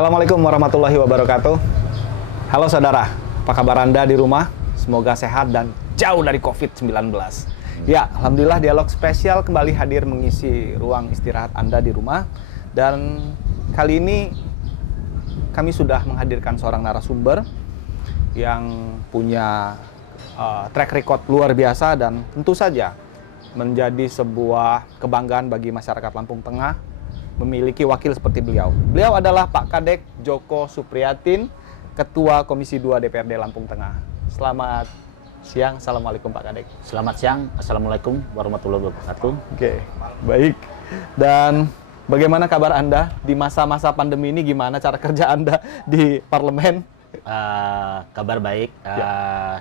Assalamualaikum warahmatullahi wabarakatuh. Halo saudara, apa kabar Anda di rumah? Semoga sehat dan jauh dari COVID-19. Ya, Alhamdulillah dialog spesial kembali hadir mengisi ruang istirahat Anda di rumah. Dan kali ini kami sudah menghadirkan seorang narasumber yang punya track record luar biasa dan tentu saja menjadi sebuah kebanggaan bagi masyarakat Lampung Tengah memiliki wakil seperti beliau. Beliau adalah Pak Kadek Joko Supriyatin, Ketua Komisi 2 DPRD Lampung Tengah. Selamat siang, Assalamualaikum Pak Kadek. Selamat siang, Assalamualaikum warahmatullahi wabarakatuh. Oke, baik. Dan bagaimana kabar Anda di masa-masa pandemi ini? Gimana cara kerja Anda di parlemen? Kabar baik.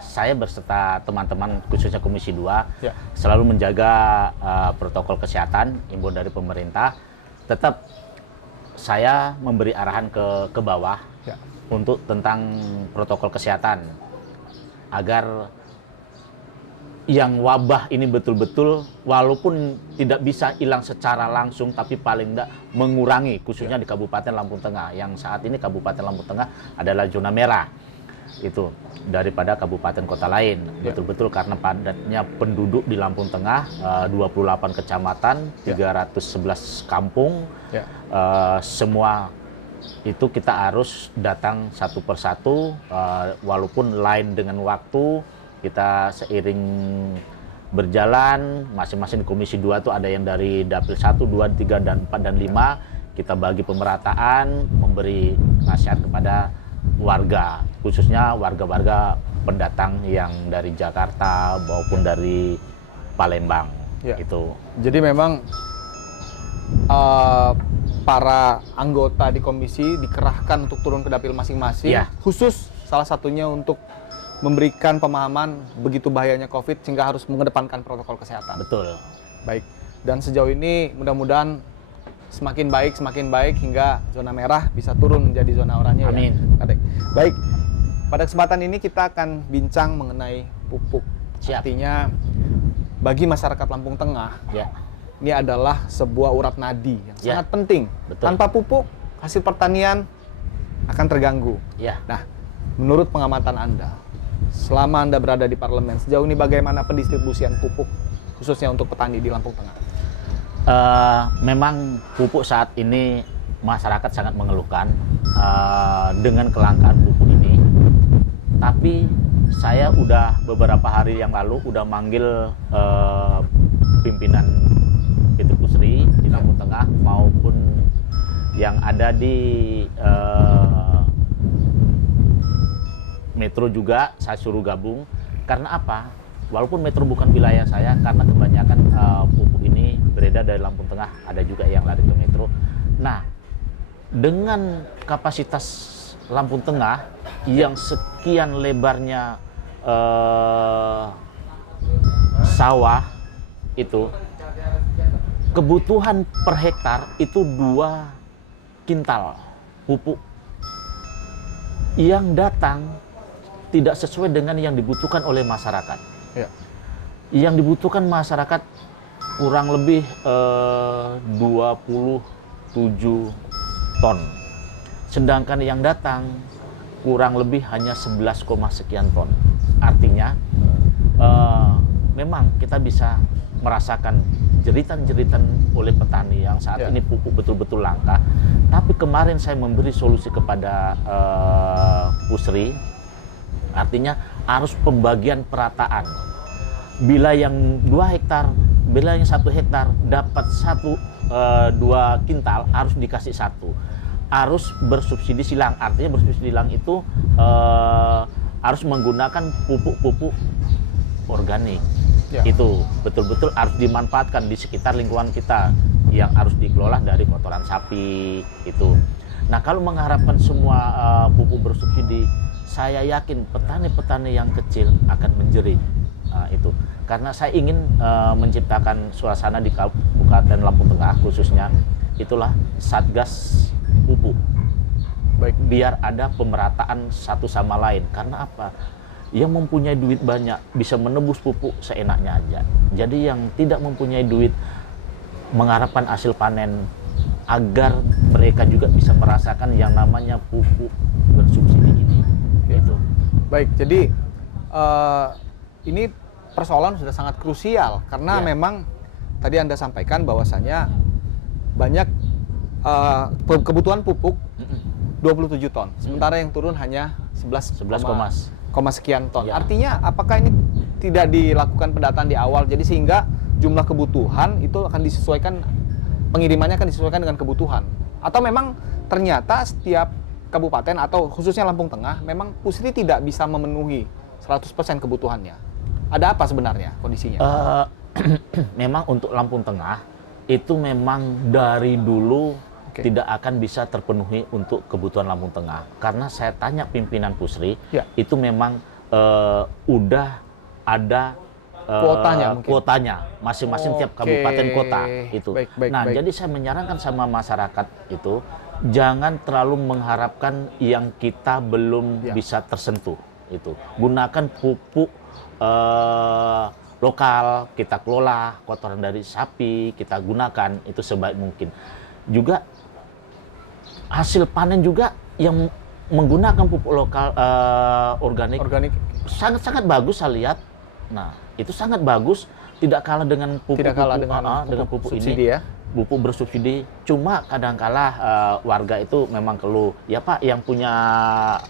Saya berserta teman-teman khususnya Komisi 2 selalu menjaga protokol kesehatan, imbauan dari pemerintah. Tetap saya memberi arahan ke bawah untuk tentang protokol kesehatan agar yang wabah ini betul-betul walaupun tidak bisa hilang secara langsung tapi paling tidak mengurangi khususnya di Kabupaten Lampung Tengah yang saat ini Kabupaten Lampung Tengah adalah zona merah itu daripada kabupaten kota lain betul-betul karena padatnya penduduk di Lampung Tengah 28 kecamatan 311 kampung semua itu kita harus datang satu persatu walaupun lain dengan waktu kita seiring berjalan masing-masing Komisi 2 itu ada yang dari Dapil 1, 2, 3, dan 4, dan 5 kita bagi pemerataan memberi nasihat kepada warga khususnya warga-warga pendatang yang dari Jakarta maupun dari Palembang itu. Jadi memang para anggota di komisi dikerahkan untuk turun ke dapil masing-masing khusus salah satunya untuk memberikan pemahaman begitu bahayanya COVID sehingga harus mengedepankan protokol kesehatan. Betul. Baik. Dan sejauh ini mudah-mudahan semakin baik hingga zona merah bisa turun menjadi zona oranye. Amin. Ya. Baik. Pada kesempatan ini kita akan bincang mengenai pupuk. Artinya bagi masyarakat Lampung Tengah, ini adalah sebuah urat nadi yang sangat penting. Betul. Tanpa pupuk, hasil pertanian akan terganggu. Nah, menurut pengamatan Anda, selama Anda berada di parlemen, sejauh ini bagaimana pendistribusian pupuk khususnya untuk petani di Lampung Tengah? Memang pupuk saat ini masyarakat sangat mengeluhkan dengan kelangkaan pupuk ini. Tapi saya udah beberapa hari yang lalu udah manggil pimpinan PT Pusri di Lampung Tengah maupun yang ada di Metro juga saya suruh gabung. Karena apa? Walaupun Metro bukan wilayah saya, karena kebanyakan pupuk ini beredar dari Lampung Tengah, ada juga yang lari ke Metro. Nah, dengan kapasitas Lampung Tengah yang sekian lebarnya sawah itu, kebutuhan per hektar itu 2 kintal pupuk yang datang tidak sesuai dengan yang dibutuhkan oleh masyarakat. Yang dibutuhkan masyarakat kurang lebih 27 ton. Sedangkan yang datang kurang lebih hanya 11, sekian ton. Artinya memang kita bisa merasakan jeritan-jeritan oleh petani yang saat ini pupuk betul-betul langka. Tapi kemarin saya memberi solusi kepada Pusri. Artinya harus pembagian perataan. Bila yang 2 hektar, bila yang 1 hektar dapat 2 kintal harus dikasih 1. Harus bersubsidi silang. Artinya bersubsidi silang itu harus menggunakan pupuk-pupuk organik. Itu betul-betul harus dimanfaatkan di sekitar lingkungan kita yang harus dikelola dari kotoran sapi itu. Nah, kalau mengharapkan semua pupuk bersubsidi, saya yakin petani-petani yang kecil akan menjerit. Itu karena saya ingin menciptakan suasana di Kabupaten Lampung Tengah khususnya itulah Satgas Pupuk. Baik, biar ada pemerataan satu sama lain. Karena apa? Yang mempunyai duit banyak bisa menebus pupuk seenaknya aja. Jadi yang tidak mempunyai duit mengharapkan hasil panen agar mereka juga bisa merasakan yang namanya pupuk bersubsidi ini. Gitu. Baik, jadi ini persoalan sudah sangat krusial karena memang tadi Anda sampaikan bahwasannya banyak kebutuhan pupuk 27 ton, sementara yang turun hanya 11 sekian ton. Artinya apakah ini tidak dilakukan pendataan di awal, jadi sehingga jumlah kebutuhan itu akan disesuaikan, pengirimannya akan disesuaikan dengan kebutuhan? Atau memang ternyata setiap kabupaten atau khususnya Lampung Tengah memang Pusri tidak bisa memenuhi 100% kebutuhannya? Ada apa sebenarnya kondisinya? Memang untuk Lampung Tengah itu memang dari dulu tidak akan bisa terpenuhi untuk kebutuhan Lampung Tengah. Karena saya tanya pimpinan Pusri, itu memang udah ada kuotanya masing-masing tiap kabupaten kota itu. Jadi saya menyarankan sama masyarakat itu jangan terlalu mengharapkan yang kita belum bisa tersentuh itu. Gunakan pupuk lokal, kita kelola, kotoran dari sapi kita gunakan itu sebaik mungkin. Juga hasil panen juga yang menggunakan pupuk lokal organik sangat bagus saya lihat. Nah, itu sangat bagus, tidak kalah dengan pupuk subsidi ini, pupuk bersubsidi. Cuma kadangkala warga itu memang keluh, ya Pak, yang punya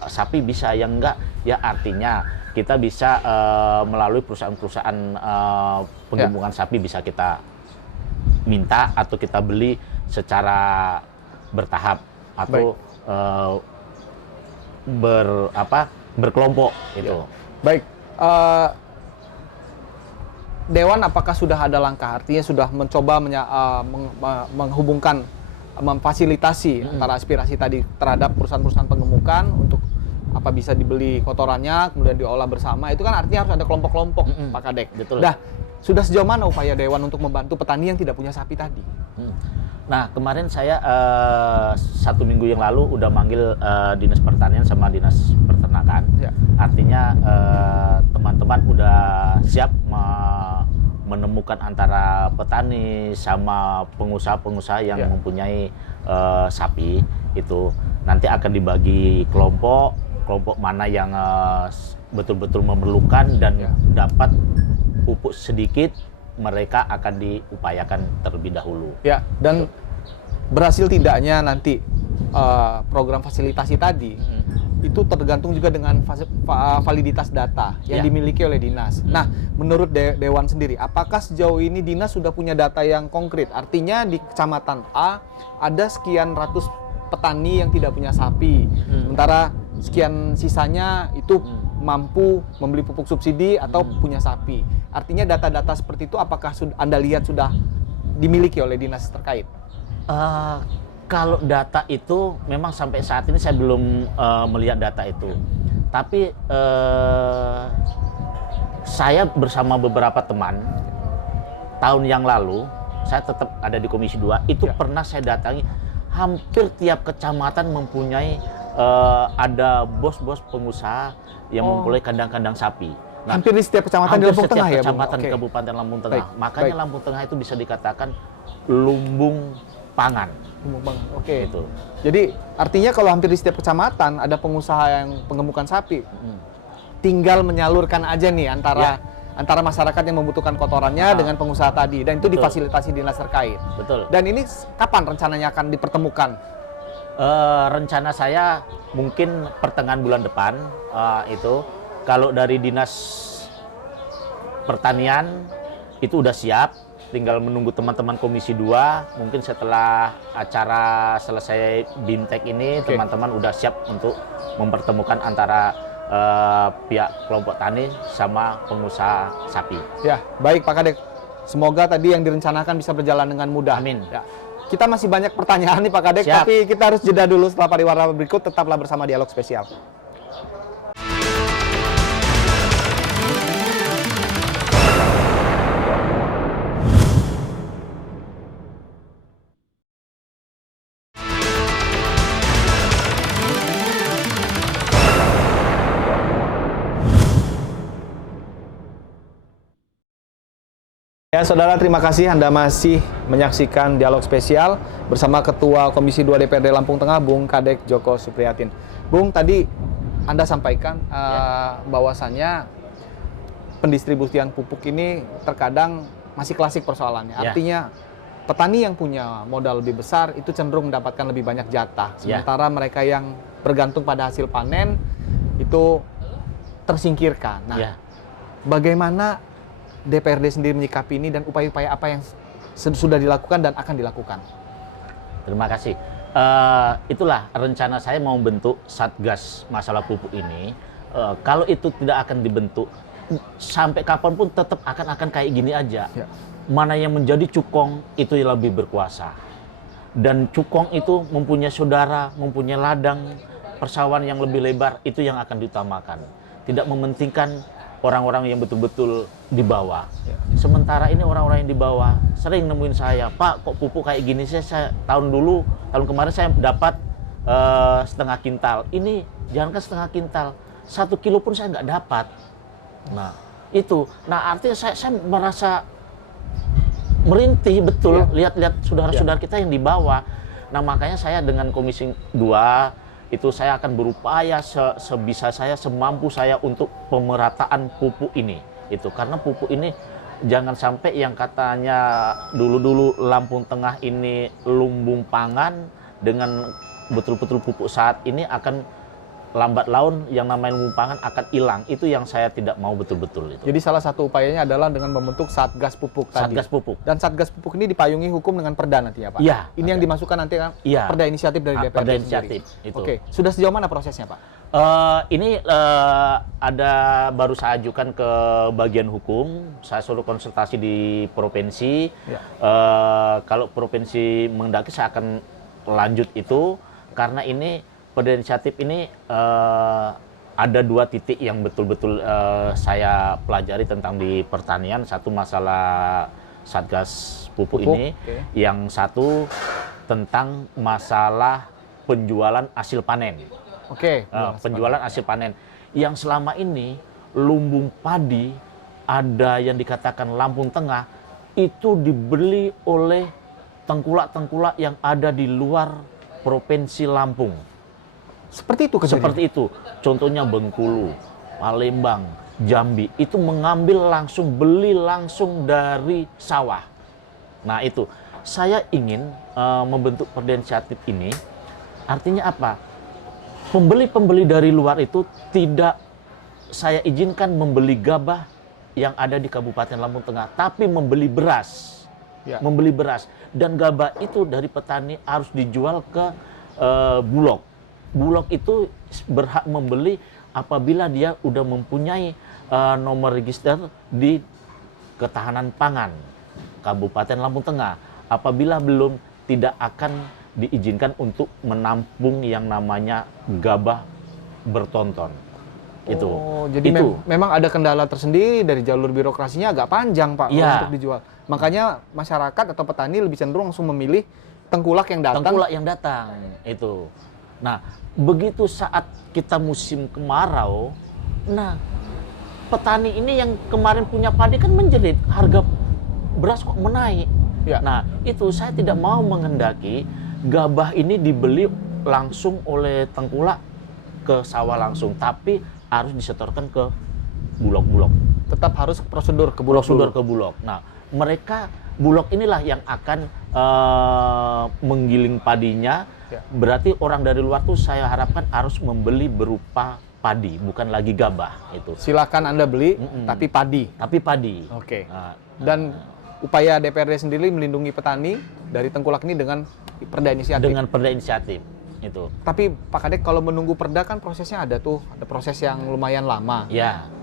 sapi bisa, yang enggak, ya artinya kita bisa melalui perusahaan-perusahaan penggemukan sapi bisa kita minta atau kita beli secara bertahap atau berkelompok itu. Baik. Dewan apakah sudah ada langkah, artinya sudah mencoba menghubungkan, memfasilitasi antara aspirasi tadi terhadap perusahaan-perusahaan penggemukan untuk apa bisa dibeli kotorannya kemudian diolah bersama, itu kan artinya harus ada kelompok-kelompok, Pak Kadek. Betul. Nah, sudah sejauh mana upaya Dewan untuk membantu petani yang tidak punya sapi tadi? Nah, kemarin saya 1 minggu yang lalu udah manggil Dinas Pertanian sama Dinas Peternakan. Artinya teman-teman udah siap menemukan antara petani sama pengusaha-pengusaha yang mempunyai sapi itu. Nanti akan dibagi kelompok mana yang betul-betul memerlukan dan dapat pupuk sedikit, mereka akan diupayakan terlebih dahulu. Ya, dan berhasil tidaknya nanti program fasilitasi tadi itu tergantung juga dengan validitas data yang dimiliki oleh dinas. Nah, menurut Dewan sendiri, apakah sejauh ini dinas sudah punya data yang konkret? Artinya di kecamatan A ada sekian ratus petani yang tidak punya sapi, sementara sekian sisanya itu mampu membeli pupuk subsidi atau punya sapi. Artinya data-data seperti itu apakah Anda lihat sudah dimiliki oleh dinas terkait? Kalau data itu memang sampai saat ini saya belum melihat data itu. Tapi saya bersama beberapa teman tahun yang lalu, saya tetap ada di Komisi 2, itu pernah saya datangi hampir tiap kecamatan mempunyai ada bos-bos pengusaha yang mempunyai kandang-kandang sapi. Nah, hampir di setiap kecamatan di Lampung Tengah ya, kecamatan Kabupaten Lampung Tengah. Makanya Lampung Tengah itu bisa dikatakan lumbung pangan. Itu. Jadi artinya kalau hampir di setiap kecamatan ada pengusaha yang penggemukan sapi, tinggal menyalurkan aja nih antara masyarakat yang membutuhkan kotorannya dengan pengusaha tadi, dan itu difasilitasi dinas terkait. Betul. Dan ini kapan rencananya akan dipertemukan? Rencana saya mungkin pertengahan bulan depan itu. Kalau dari Dinas Pertanian itu udah siap, tinggal menunggu teman-teman Komisi 2. Mungkin setelah acara selesai BIMTEK ini, teman-teman udah siap untuk mempertemukan antara pihak kelompok tani sama pengusaha sapi. Ya, baik Pak Kadek. Semoga tadi yang direncanakan bisa berjalan dengan mudah. Amin. Ya. Kita masih banyak pertanyaan nih Pak Kadek, tapi kita harus jeda dulu. Setelah pariwara berikut, tetaplah bersama Dialog Spesial. Ya, saudara, terima kasih Anda masih menyaksikan dialog spesial bersama Ketua Komisi 2 DPRD Lampung Tengah, Bung Kadek Joko Supriyatin. Bung, tadi Anda sampaikan bahwasannya pendistribusian pupuk ini terkadang masih klasik persoalannya. Artinya petani yang punya modal lebih besar itu cenderung mendapatkan lebih banyak jatah. Sementara mereka yang bergantung pada hasil panen itu tersingkirkan. Nah, bagaimana DPRD sendiri menyikapi ini dan upaya-upaya apa yang sudah dilakukan dan akan dilakukan? Terima kasih. Itulah rencana saya mau bentuk Satgas masalah pupuk ini. Kalau itu tidak akan dibentuk, sampai kapanpun tetap akan kayak gini aja. Mana yang menjadi cukong itu yang lebih berkuasa. Dan cukong itu mempunyai saudara, mempunyai ladang, persawahan yang lebih lebar, itu yang akan diutamakan. Tidak mementingkan orang-orang yang betul-betul di bawah. Sementara ini orang-orang yang di bawah sering nemuin saya, Pak, kok pupuk kayak gini sih? Saya tahun kemarin saya dapat setengah kintal. Ini jangankan setengah kintal, 1 kilo pun saya nggak dapat. Nah, itu. Nah, artinya saya merasa merintih betul lihat-lihat saudara-saudara kita yang di bawah. Nah, makanya saya dengan Komisi 2 itu saya akan berupaya sebisa saya, semampu saya untuk pemerataan pupuk ini. Itu karena pupuk ini jangan sampai yang katanya dulu-dulu Lampung Tengah ini lumbung pangan, dengan betul-betul pupuk saat ini akan lambat laun yang namanya lumbung pangan akan hilang. Itu yang saya tidak mau betul-betul itu. Jadi salah satu upayanya adalah dengan membentuk Satgas Pupuk tadi. Satgas Pupuk. Dan Satgas Pupuk ini dipayungi hukum dengan perda nanti ya, Pak? Iya. Ini yang dimasukkan nanti kan perda inisiatif dari DPRD perda sendiri. inisiatif itu. Oke, sudah sejauh mana prosesnya, Pak? Ini ada baru saya ajukan ke bagian hukum. Saya suruh konsultasi di provinsi. Kalau provinsi menghendaki saya akan lanjut itu, karena ini perda inisiatif ini ada 2 titik yang betul-betul saya pelajari tentang di pertanian. Satu masalah Satgas Pupuk ini, yang satu tentang masalah penjualan hasil panen. Penjualan hasil panen. Yang selama ini lumbung padi ada yang dikatakan Lampung Tengah itu dibeli oleh tengkulak-tengkulak yang ada di luar Provinsi Lampung. Seperti itu kejadian? Seperti itu. Contohnya Bengkulu, Palembang, Jambi, itu mengambil langsung, beli langsung dari sawah. Nah itu, saya ingin membentuk perda inisiatif ini, artinya apa? Pembeli-pembeli dari luar itu tidak saya izinkan membeli gabah yang ada di Kabupaten Lampung Tengah, tapi membeli beras. Membeli beras. Dan gabah itu dari petani harus dijual ke Bulog. Bulog itu berhak membeli apabila dia udah mempunyai nomor register di Ketahanan Pangan Kabupaten Lampung Tengah. Apabila belum, tidak akan diizinkan untuk menampung yang namanya gabah bertonton. Itu. Jadi memang ada kendala tersendiri dari jalur birokrasinya agak panjang, Pak, untuk dijual. Makanya masyarakat atau petani lebih cenderung langsung memilih tengkulak yang datang. Tengkulak yang datang, itu. Nah, begitu saat kita musim kemarau, nah petani ini yang kemarin punya padi kan menjerit, harga beras kok menaik. Nah, itu saya tidak mau menghendaki gabah ini dibeli langsung oleh tengkulak ke sawah langsung, tapi harus disetorkan ke bulog-bulog. Tetap harus prosedur ke bulog. Prosedur ke bulog. Nah, mereka bulog inilah yang akan menggiling padinya. Berarti orang dari luar tuh saya harapkan harus membeli berupa padi, bukan lagi gabah itu. Silakan Anda beli, tapi padi. Tapi padi. Dan upaya DPRD sendiri melindungi petani dari tengkulak ini dengan perda inisiatif. Dengan perda inisiatif itu. Tapi Pak Kadek, kalau menunggu perda kan prosesnya ada proses yang lumayan lama.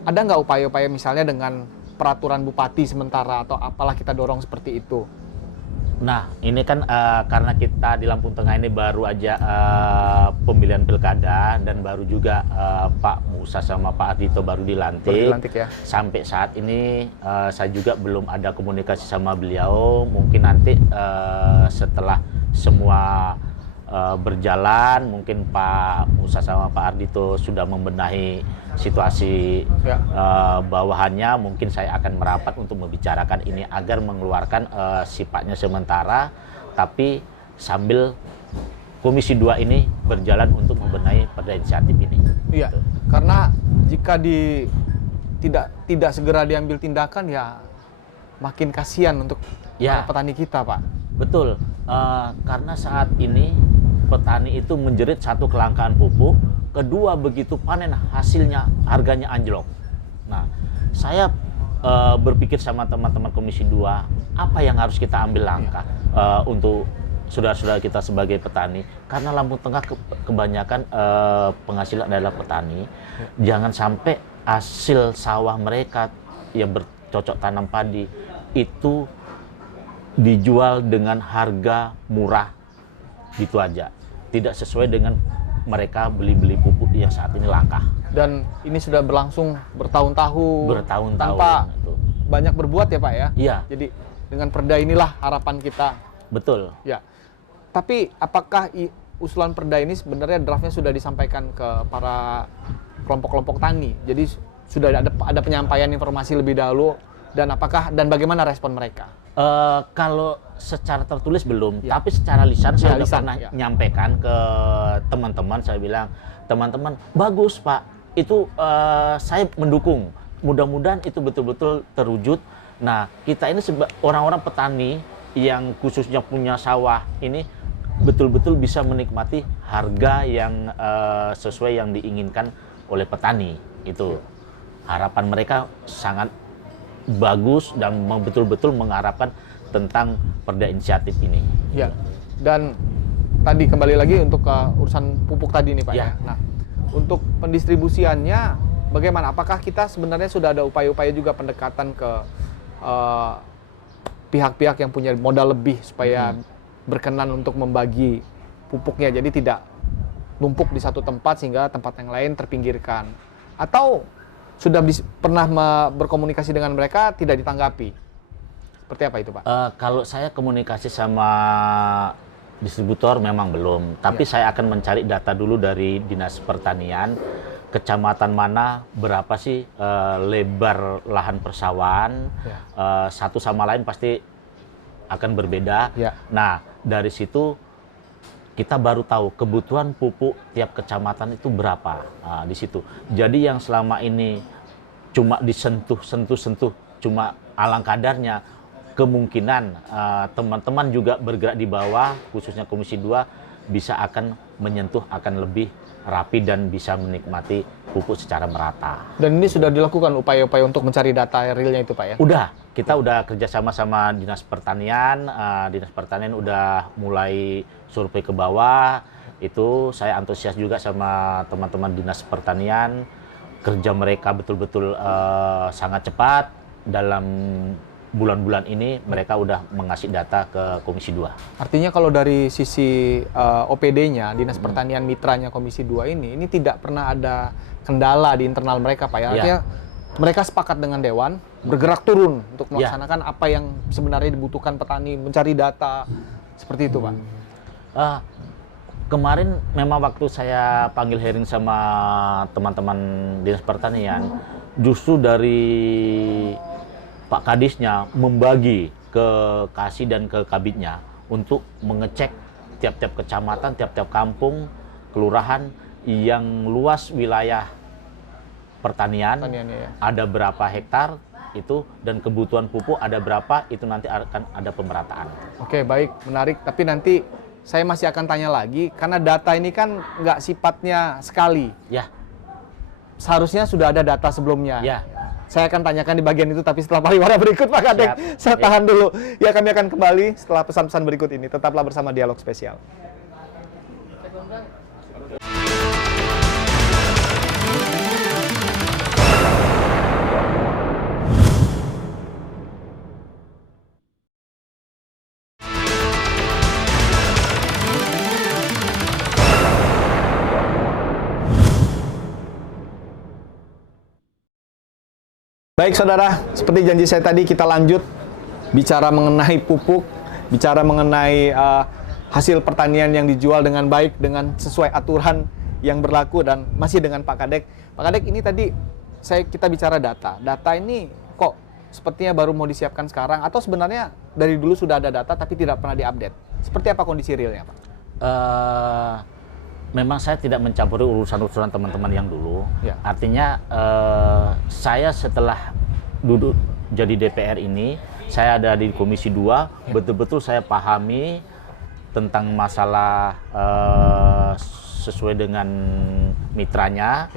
Ada nggak upaya-upaya misalnya dengan peraturan bupati sementara atau apalah kita dorong seperti itu? Nah, ini kan karena kita di Lampung Tengah ini baru aja pemilihan pilkada, dan baru juga Pak Musa sama Pak Ardhito baru dilantik. Sampai saat ini saya juga belum ada komunikasi sama beliau. Mungkin nanti setelah semua berjalan, mungkin Pak Musa sama Pak Ardito sudah membenahi situasi bawahannya, mungkin saya akan merapat untuk membicarakan ini agar mengeluarkan sifatnya sementara, tapi sambil Komisi 2 ini berjalan untuk membenahi perda inisiatif ini. Iya, gitu. Karena jika tidak segera diambil tindakan, ya makin kasihan untuk petani kita, Pak. Betul, karena saat ini petani itu menjerit satu kelangkaan pupuk, kedua begitu panen hasilnya harganya anjlok. Nah, saya berpikir sama teman-teman Komisi 2, apa yang harus kita ambil langkah untuk saudara-saudara kita sebagai petani, karena Lampung Tengah kebanyakan penghasilan adalah petani. Jangan sampai hasil sawah mereka yang bercocok tanam padi itu dijual dengan harga murah gitu aja, tidak sesuai dengan mereka beli pupuk yang saat ini langka. Dan ini sudah berlangsung bertahun-tahun tanpa banyak berbuat ya Pak ya? Iya. Jadi dengan perda inilah harapan kita. Betul. Ya. Tapi apakah usulan perda ini sebenarnya draftnya sudah disampaikan ke para kelompok-kelompok tani? Jadi sudah ada penyampaian informasi lebih dahulu, dan bagaimana respon mereka? Kalau secara tertulis belum, tapi secara lisan saya sudah pernah nyampaikan ke teman-teman. Saya bilang, teman-teman, bagus Pak, itu saya mendukung. Mudah-mudahan itu betul-betul terwujud. Nah, kita ini orang-orang petani yang khususnya punya sawah ini betul-betul bisa menikmati harga yang sesuai yang diinginkan oleh petani. Itu harapan mereka sangat bagus dan betul-betul mengharapkan tentang perda inisiatif ini. Ya. Dan tadi kembali lagi untuk urusan pupuk tadi nih Pak ya. Nah, untuk pendistribusiannya bagaimana? Apakah kita sebenarnya sudah ada upaya-upaya juga pendekatan ke pihak-pihak yang punya modal lebih supaya berkenan untuk membagi pupuknya, jadi tidak numpuk di satu tempat sehingga tempat yang lain terpinggirkan? Atau sudah pernah berkomunikasi dengan mereka, tidak ditanggapi? Seperti apa itu Pak? Kalau saya komunikasi sama distributor memang belum, tapi saya akan mencari data dulu dari Dinas Pertanian, kecamatan mana berapa sih lebar lahan persawahan, satu sama lain pasti akan berbeda. Nah, dari situ kita baru tahu kebutuhan pupuk tiap kecamatan itu berapa. Nah, di situ. Jadi yang selama ini cuma disentuh, cuma alang kadarnya, kemungkinan teman-teman juga bergerak di bawah, khususnya Komisi 2, bisa akan menyentuh, akan lebih rapi dan bisa menikmati pupuk secara merata. Dan ini sudah dilakukan upaya-upaya untuk mencari data realnya itu Pak ya? Udah, kita udah kerjasama sama Dinas Pertanian. Dinas Pertanian udah mulai survei ke bawah. Itu saya antusias juga sama teman-teman Dinas Pertanian. Kerja mereka betul-betul sangat cepat. Dalam bulan-bulan ini mereka udah mengasih data ke Komisi 2. Artinya kalau dari sisi OPD-nya, Dinas Pertanian mitranya Komisi 2 ini tidak pernah ada kendala di internal mereka Pak ya? Artinya mereka sepakat dengan Dewan, bergerak turun untuk melaksanakan apa yang sebenarnya dibutuhkan petani, mencari data, seperti itu Pak? Kemarin memang waktu saya panggil hearing sama teman-teman Dinas Pertanian, justru dari Pak Kadisnya membagi ke Kasih dan ke Kabitnya untuk mengecek tiap-tiap kecamatan, tiap-tiap kampung, kelurahan yang luas wilayah pertanian, ada berapa hektar itu, dan kebutuhan pupuk ada berapa, itu nanti akan ada pemerataan. Oke, baik, menarik. Tapi nanti saya masih akan tanya lagi, karena data ini kan nggak sifatnya sekali. Ya. Seharusnya sudah ada data sebelumnya. Ya. Saya akan tanyakan di bagian itu, tapi setelah pariwara berikut Pak Kadek. Saya tahan dulu. Ya, kami akan kembali setelah pesan-pesan berikut ini. Tetaplah bersama Dialog Spesial. Baik saudara, seperti janji saya tadi, kita lanjut bicara mengenai pupuk, bicara mengenai hasil pertanian yang dijual dengan baik, dengan sesuai aturan yang berlaku, dan masih dengan Pak Kadek. Pak Kadek, ini tadi kita bicara data. Data ini kok sepertinya baru mau disiapkan sekarang, atau sebenarnya dari dulu sudah ada data tapi tidak pernah diupdate? Seperti apa kondisi realnya, Pak? Memang saya tidak mencampuri urusan-urusan teman-teman yang dulu. Ya. Artinya saya setelah duduk jadi DPR ini, saya ada di Komisi 2, betul-betul saya pahami tentang masalah sesuai dengan mitranya,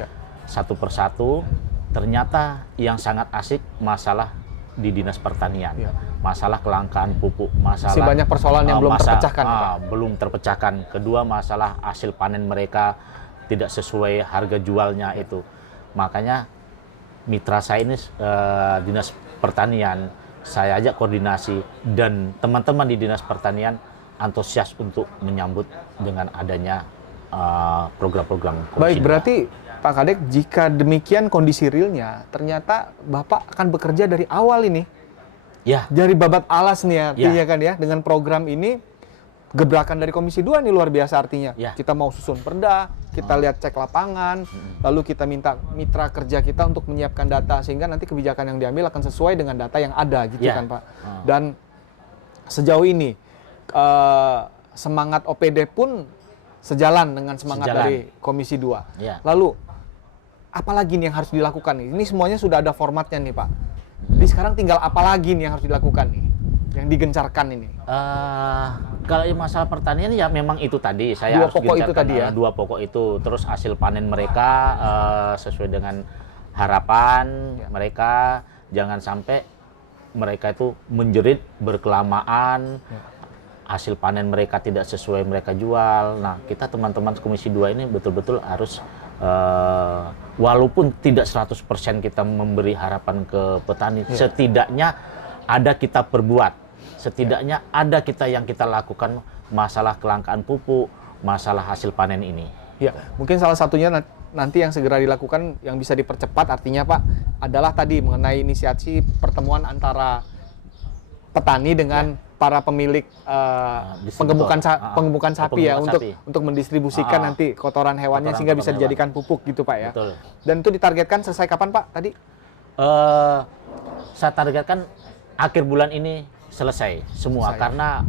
satu persatu. Ternyata yang sangat asik masalah di Dinas Pertanian, masalah kelangkaan pupuk, masalah masih banyak persoalan yang belum terpecahkan. Belum terpecahkan. Kedua, masalah hasil panen mereka tidak sesuai harga jualnya itu. Makanya mitra saya ini Dinas Pertanian, saya ajak koordinasi, dan teman-teman di Dinas Pertanian antusias untuk menyambut dengan adanya program-program Komisi. Baik, berarti Pak Kadek, jika demikian kondisi realnya, ternyata Bapak akan bekerja dari awal ini. Ya. Dari babat alas nih artinya kan ya, dengan program ini, gebrakan dari Komisi 2 nih luar biasa artinya. Ya. Kita mau susun perda, kita lihat cek lapangan, lalu kita minta mitra kerja kita untuk menyiapkan data, sehingga nanti kebijakan yang diambil akan sesuai dengan data yang ada gitu kan Pak. Dan sejauh ini, semangat OPD pun sejalan dengan semangat dari Komisi 2. Lalu, apalagi nih yang harus dilakukan nih? Ini semuanya sudah ada formatnya nih Pak. Jadi sekarang tinggal apa lagi nih yang harus dilakukan nih? Yang digencarkan ini? Kalau masalah pertanian ya memang itu tadi. Saya dua harus pokok gencarkan, itu tadi ya? Dua pokok itu. Terus hasil panen mereka sesuai dengan harapan mereka. Jangan sampai mereka itu menjerit berkelamaan. Hasil panen mereka tidak sesuai mereka jual. Nah, kita teman-teman Komisi 2 ini betul-betul harus walaupun tidak 100% kita memberi harapan ke petani, setidaknya ada kita perbuat. Setidaknya ada kita yang kita lakukan masalah kelangkaan pupuk, masalah hasil panen ini. Ya, mungkin salah satunya nanti yang segera dilakukan yang bisa dipercepat artinya Pak adalah tadi mengenai inisiasi pertemuan antara petani dengan para pemilik penggemukan sapi ya, untuk mendistribusikan nanti kotoran hewannya sehingga bisa dijadikan pupuk gitu Pak ya. Betul. Dan itu ditargetkan selesai kapan Pak tadi? Saya targetkan akhir bulan ini selesai semua. Karena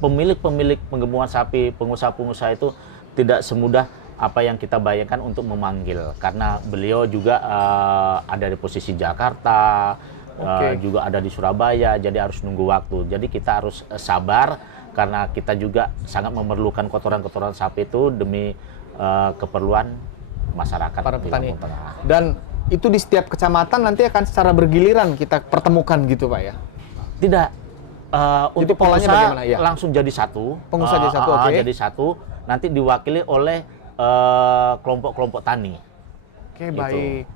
pemilik-pemilik penggemukan sapi, pengusaha-pengusaha itu tidak semudah apa yang kita bayangkan untuk memanggil, karena beliau juga ada di posisi Jakarta. Juga ada di Surabaya, jadi harus nunggu waktu. Jadi kita harus sabar, karena kita juga sangat memerlukan kotoran-kotoran sapi itu demi keperluan masyarakat. Para petani. Dan itu di setiap kecamatan nanti akan secara bergiliran kita pertemukan gitu Pak ya? Tidak. Untuk polanya pengusaha bagaimana? Langsung jadi satu. Pengusaha jadi satu, Jadi satu, nanti diwakili oleh kelompok-kelompok tani. Oke, baik.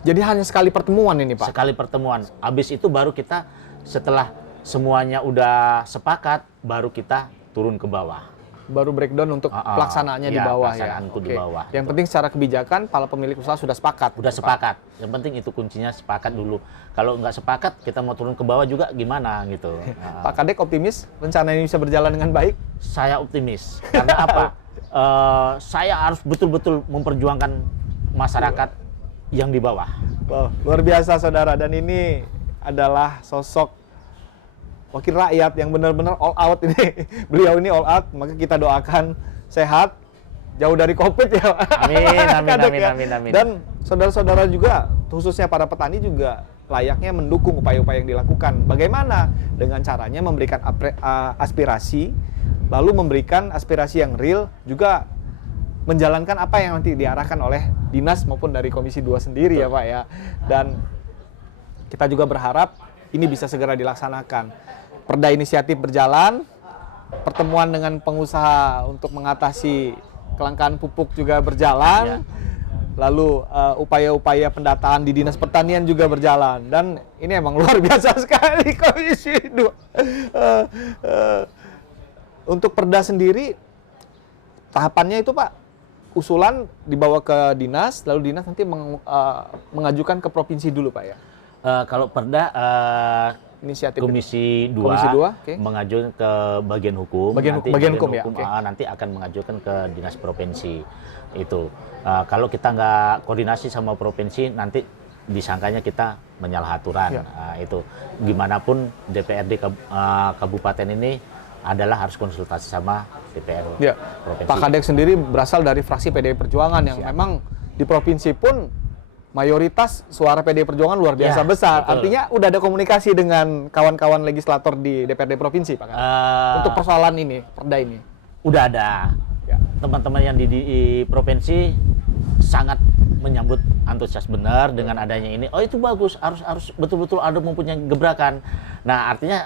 Jadi hanya sekali pertemuan ini Pak? Sekali pertemuan. Habis itu baru kita setelah semuanya udah sepakat, baru kita turun ke bawah. Baru breakdown untuk pelaksanaannya di bawah ya? Di bawah. Yang penting secara kebijakan, para pemilik usaha sudah sepakat? Sudah sepakat. Yang penting itu kuncinya sepakat dulu. Kalau nggak sepakat, kita mau turun ke bawah juga gimana gitu. Pak Kadek optimis rencana ini bisa berjalan dengan baik? Saya optimis. Karena apa? Saya harus betul-betul memperjuangkan masyarakat yang di bawah. Wow, luar biasa saudara, dan ini adalah sosok wakil rakyat yang benar-benar all out ini. Beliau ini all out, maka kita doakan sehat, jauh dari COVID ya. Amin. Dan saudara-saudara juga, khususnya para petani juga layaknya mendukung upaya-upaya yang dilakukan. Bagaimana? Dengan caranya memberikan aspirasi, lalu memberikan aspirasi yang real, juga menjalankan apa yang nanti diarahkan oleh dinas maupun dari Komisi 2 sendiri. Betul. Ya Pak ya. Dan kita juga berharap ini bisa segera dilaksanakan. Perda inisiatif berjalan, pertemuan dengan pengusaha untuk mengatasi kelangkaan pupuk juga berjalan, lalu upaya-upaya pendataan di Dinas Pertanian juga berjalan. Dan ini emang luar biasa sekali Komisi 2. Untuk perda sendiri, tahapannya itu Pak, usulan dibawa ke dinas, lalu dinas nanti mengajukan ke provinsi dulu Pak ya? Kalau perda inisiatif Komisi 2, Komisi 2, oke. mengajukan ke bagian hukum. Bagian hukum ya, oke. Nanti akan mengajukan ke dinas provinsi itu. Kalau kita nggak koordinasi sama provinsi, nanti disangkanya kita menyalah aturan. Ya. Itu gimana pun DPRD kabupaten ini adalah harus konsultasi sama DPR Ya. provinsi. Pak Kadek sendiri berasal dari fraksi PDI Perjuangan yang memang di provinsi pun mayoritas suara PDI Perjuangan luar biasa Ya, besar. betul. Artinya udah ada komunikasi dengan kawan-kawan legislator di DPRD provinsi, Pak Kadek, untuk persoalan ini, perda ini. Udah ada. Ya. Teman-teman yang di provinsi sangat menyambut antusias benar dengan adanya ini. Oh, itu bagus, harus betul-betul ada mempunyai gebrakan. Nah, artinya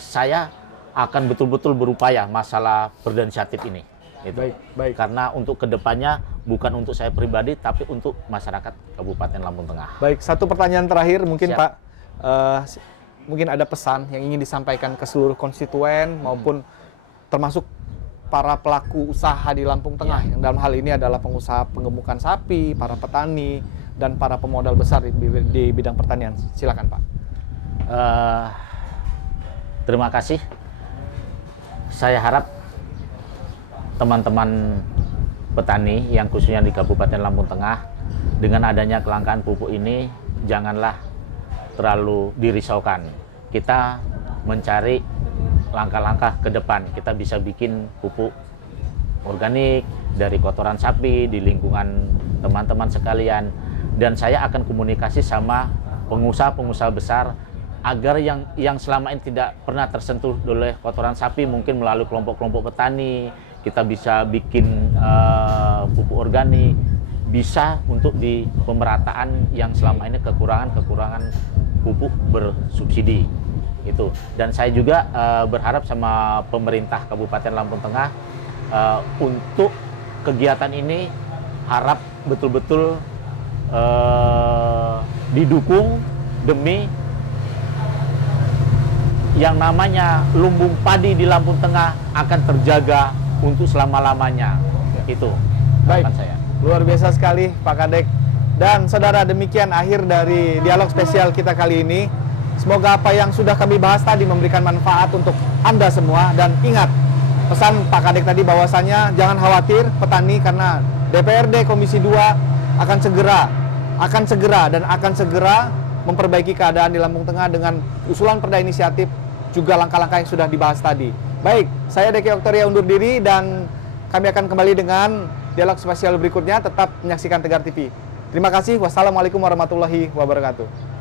saya akan betul-betul berupaya masalah perda inisiatif ini. Gitu. Baik. Karena untuk kedepannya bukan untuk saya pribadi, tapi untuk masyarakat Kabupaten Lampung Tengah. Baik, satu pertanyaan terakhir mungkin Siap. Pak, mungkin ada pesan yang ingin disampaikan ke seluruh konstituen maupun termasuk para pelaku usaha di Lampung Tengah, yang dalam hal ini adalah pengusaha penggemukan sapi, para petani, dan para pemodal besar di bidang pertanian. Silakan Pak. Terima kasih. Saya harap teman-teman petani yang khususnya di Kabupaten Lampung Tengah, dengan adanya kelangkaan pupuk ini janganlah terlalu dirisaukan. Kita mencari langkah-langkah ke depan. Kita bisa bikin pupuk organik dari kotoran sapi di lingkungan teman-teman sekalian, dan saya akan komunikasi sama pengusaha-pengusaha besar agar yang selama ini tidak pernah tersentuh oleh kotoran sapi, mungkin melalui kelompok-kelompok petani, kita bisa bikin pupuk organik, bisa untuk di pemerataan yang selama ini kekurangan pupuk bersubsidi itu. Dan saya juga berharap sama pemerintah Kabupaten Lampung Tengah untuk kegiatan ini harap betul-betul didukung demi yang namanya lumbung padi di Lampung Tengah akan terjaga untuk selama-lamanya. Itu harapan saya. Luar biasa sekali Pak Kadek. Dan saudara, demikian akhir dari dialog spesial kita kali ini. Semoga apa yang sudah kami bahas tadi memberikan manfaat untuk Anda semua. Dan ingat, pesan Pak Kadek tadi bahwasanya jangan khawatir petani, karena DPRD Komisi 2 akan segera memperbaiki keadaan di Lampung Tengah dengan usulan perda inisiatif, juga langkah-langkah yang sudah dibahas tadi. Baik, saya Deki Oktoria undur diri dan kami akan kembali dengan dialog spesial berikutnya. Tetap menyaksikan Tegar TV. Terima kasih. Wassalamualaikum warahmatullahi wabarakatuh.